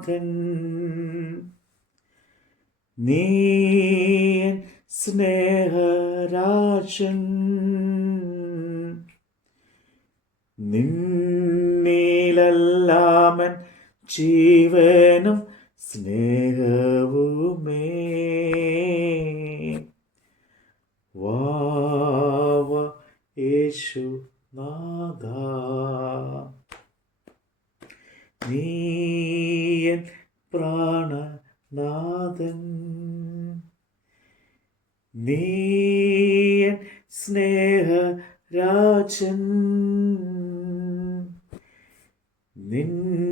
നാഥൻ. നീ സ്നേഹരാജൻ, നിന്നിലെല്ലാമൻ ജീവനും സ്നേഹവുമേ. വാവ യേശുനാഥ, നീയൻ പ്രാണനാഥൻ, നീയൻ സ്നേഹരാജൻ, നിന്നിലെല്ലാമൻ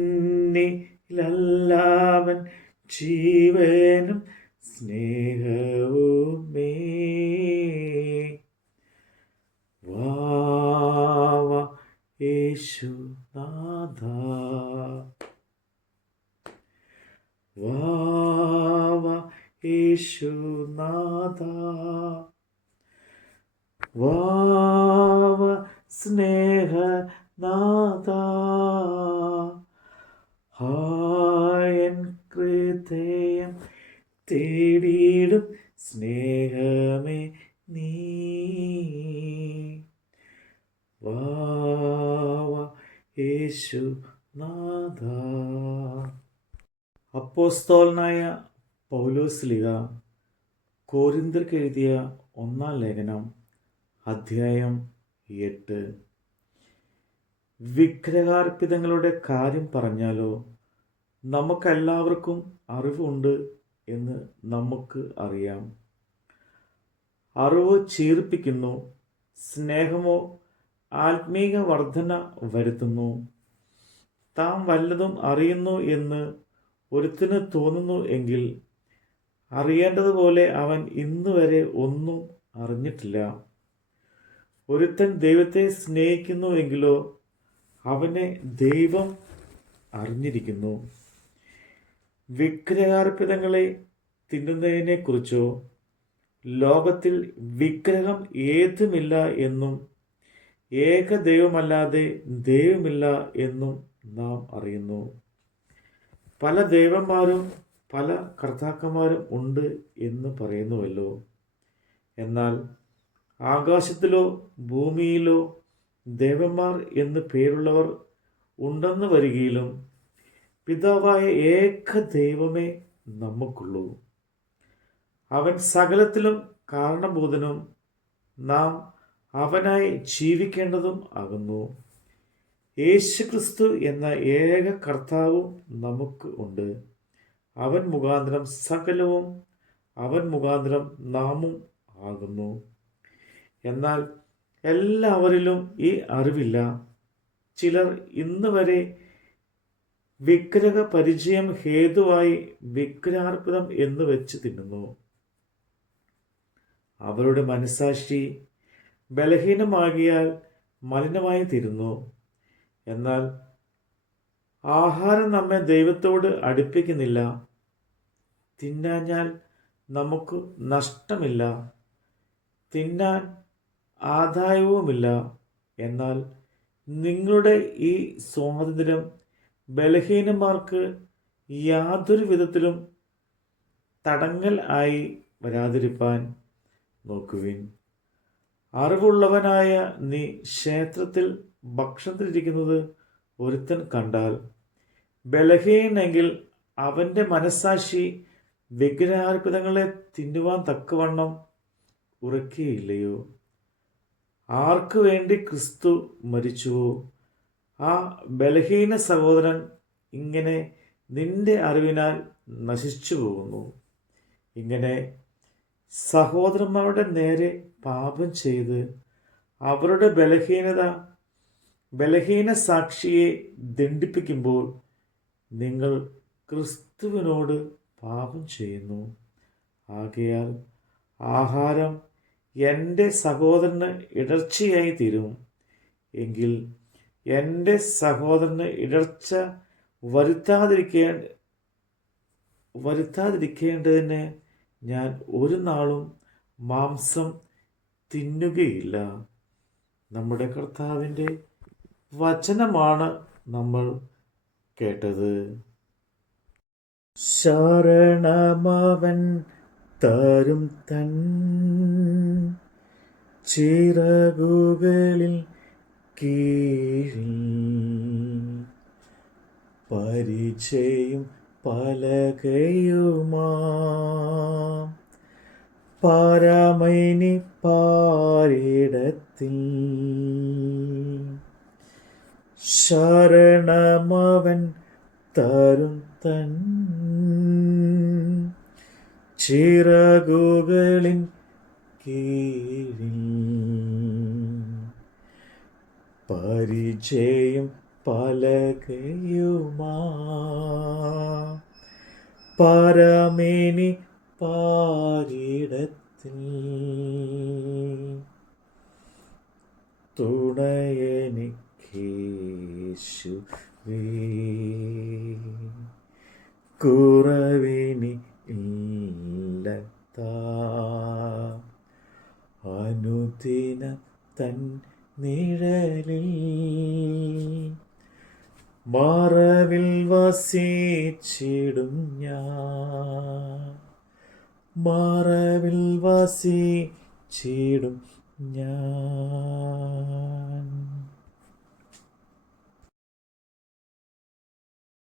ജീവനും സ്നേഹവുമേ. വാവ യേശുനാഥ, വാവ യേശുനാഥ, വാവ സ്നേഹനാഥ. ഹായൻ ഹൃദയം തേടിയിടും സ്നേഹമേ നീ. വാവ യേശുനാഥ. അപ്പോസ്തലനായ പൗലോസ്ലീഹ കൊരിന്ത്യർക്ക് എഴുതിയ 1 ലേഖനം അധ്യായം 8. വിഗ്രഹാർപ്പിതങ്ങളുടെ കാര്യം പറഞ്ഞാലോ, നമുക്കെല്ലാവർക്കും അറിവുണ്ട് എന്ന് നമുക്ക് അറിയാം. അറിവ് ചീർപ്പിക്കുന്നു, സ്നേഹമോ ആത്മീക വർധന വരുത്തുന്നു. താൻ വല്ലതും അറിയുന്നു എന്ന് ഒരുത്തിന് തോന്നുന്നു എങ്കിൽ അറിയേണ്ടതുപോലെ അവൻ ഇന്നുവരെ ഒന്നും അറിഞ്ഞിട്ടില്ല. ഒരുത്തൻ ദൈവത്തെ സ്നേഹിക്കുന്നു എങ്കിലോ അവനെ ദൈവം അറിഞ്ഞിരിക്കുന്നു. വിഗ്രഹാർപ്പിതങ്ങളെ തിന്നുന്നതിനെക്കുറിച്ചോ, ലോകത്തിൽ വിഗ്രഹം ഏതുമില്ല എന്നും ഏക ദൈവമല്ലാതെ ദൈവമില്ല എന്നും നാം അറിയുന്നു. പല ദൈവന്മാരും പല കർത്താക്കന്മാരും ഉണ്ട് എന്ന് പറയുന്നുവല്ലോ. എന്നാൽ ആകാശത്തിലോ ഭൂമിയിലോ ദേവന്മാർ എന്ന് പേരുള്ളവർ ഉണ്ടെന്ന് വരികയിലും പിതാവായ ഏക ദൈവമേ നമുക്കുള്ളൂ. അവൻ സകലത്തിലും കാരണഭൂതനും നാം അവനായി ജീവിക്കേണ്ടതും ആകുന്നു. യേശുക്രിസ്തു എന്ന ഏക കർത്താവും നമുക്ക് ഉണ്ട്. അവൻ മുഖാന്തരം സകലവും, അവൻ മുഖാന്തരം നാമും ആകുന്നു. എന്നാൽ എല്ലാവരിലും ഈ അറിവില്ല. ചിലർ ഇന്ന് വരെ വിഗ്രഹ പരിചയം ഹേതുവായി വിഗ്രഹാർപ്പിതം എന്ന് വെച്ച് തിന്നുന്നു. അവരുടെ മനസ്സാക്ഷി ബലഹീനമാകിയാൽ മലിനമായി തീരുന്നു. എന്നാൽ ആഹാരം നമ്മെ ദൈവത്തോട് അടുപ്പിക്കുന്നില്ല. തിന്നാഞ്ഞാൽ നമുക്ക് നഷ്ടമില്ല, തിന്നാൻ ആദായവുമില്ല. എന്നാൽ നിങ്ങളുടെ ഈ സ്വാതന്ത്ര്യം ബലഹീനന്മാർക്ക് യാതൊരു വിധത്തിലും തടങ്ങൽ ആയി വരാതിരിപ്പാൻ നോക്കുവിൻ. അറിവുള്ളവനായ നീ ക്ഷേത്രത്തിൽ ഭക്ഷണത്തിലിരിക്കുന്നത് ഒരുത്തൻ കണ്ടാൽ ബലഹീനെങ്കിൽ അവൻ്റെ മനസ്സാക്ഷി വിഗ്രഹാർപ്പിതങ്ങളെ തിന്നുവാൻ തക്കവണ്ണം ഉറക്കുകയില്ലയോ? ആർക്കു വേണ്ടി ക്രിസ്തു മരിച്ചുവോ ആ ബലഹീന സഹോദരൻ ഇങ്ങനെ നിന്റെ അറിവിനാൽ നശിച്ചു പോകുന്നു. ഇങ്ങനെ സഹോദരന്മാരുടെ നേരെ പാപം ചെയ്ത് അവരുടെ ബലഹീന സാക്ഷിയെ ദണ്ഡിപ്പിക്കുമ്പോൾ നിങ്ങൾ ക്രിസ്തുവിനോട് പാപം ചെയ്യുന്നു. ആകയാൽ ആഹാരം എൻ്റെ സഹോദരന് ഇടർച്ചയായി തീരും എങ്കിൽ എൻ്റെ സഹോദരന് ഇടർച്ച വരുത്താതിരിക്കേണ്ടതിന് ഞാൻ ഒരു നാളും മാംസം തിന്നുകയില്ല. നമ്മുടെ കർത്താവിൻ്റെ വചനമാണ് നമ്മൾ കേട്ടത്. ശരണമവൻ തരും തൻ ചിറകുകളിൽ കീഴിൽ പരിചയം പലകയുമാ പാരമൈനി പാരിടത്തിൽ ശരണമവൻ തരും തൻ ചിറകുകളിൻ കീഴിൽ പരിചയം പലകയുമാ പരമേനി പാരിടത്തിൽ തുണയനിക്കേശുവേ കുറവിനി ഇല്ലത്താ അനുദിന തൻ നിഴലിൽ മറവിൽ വസിച്ചിടും ഞാൻ മറവിൽ വസിച്ചിടും ഞാൻ